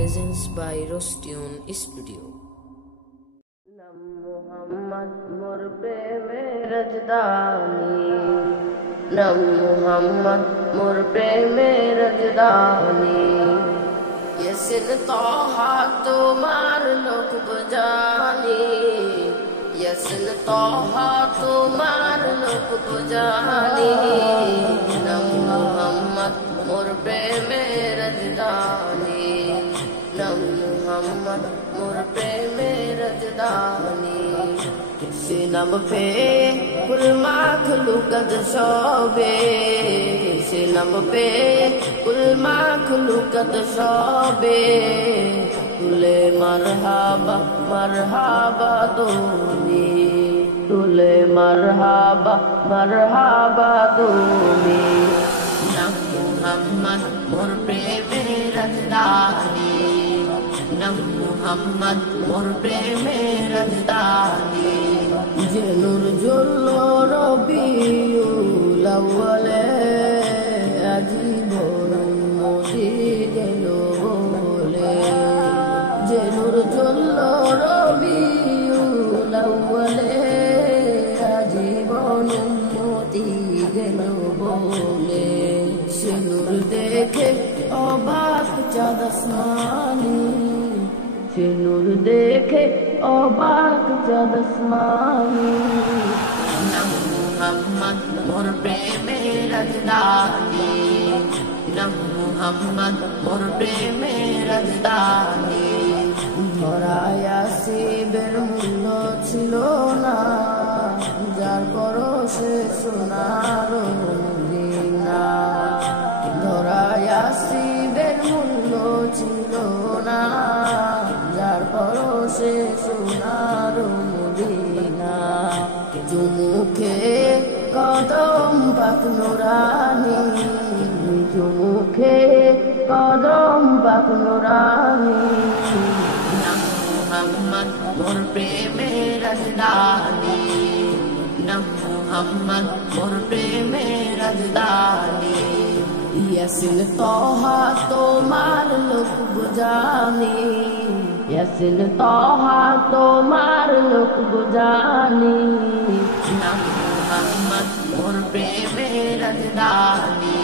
presents by Rostune Studio. Nam Muhammad mur preme rajdani, Nam Muhammad mur preme rajdani. Yasin Taha tumar lok bajani, Yasin Taha tumar lok bajani. Nam Muhammad mur preme rajdani, Nam Muhammad mur preme rajdani. Sinam pe kul makhlukat shobe, Sinam pe kul makhlukat shobe. Tule marhaba marhaba tumi, Tule marhaba marhaba tumi. Nam Muhammad mur preme rajdani, Nam Muhammad mur preme rajdani. Je nur jollo Rabiul awwale, ajibon moti gelo bole. Je nur jollo Rabiul awwale, ajibon moti gelo bole. Se nur dekhe অবাক চাঁদ আসমানি, সে নূর দেখে অবাক চাঁদ আসমানি। Nam Muhammad mur preme rajdani, Nam Muhammad mur preme rajdani. ধরায় আসিবের মূল্য ছিল না, যার পরশে সোনার মদিনা। ধরায় আসিবের মূল্য ছিল না, যার পরশে সোনার মদিনা। চুমুখে কদম পাক নুরানি, চুমুখে কদম পাক নুরানি। Nam Muhammad mur preme rajdani, Nam Muhammad mur preme rajdani. Yasin Taha tomar lok bujani, Yasin Taha tomar lok bujani. Nam Muhammad mur preme rajdani,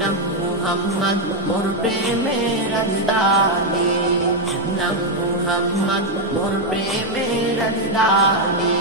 Nam Muhammad mur preme rajdani. Nam Muhammad mur preme rajdani.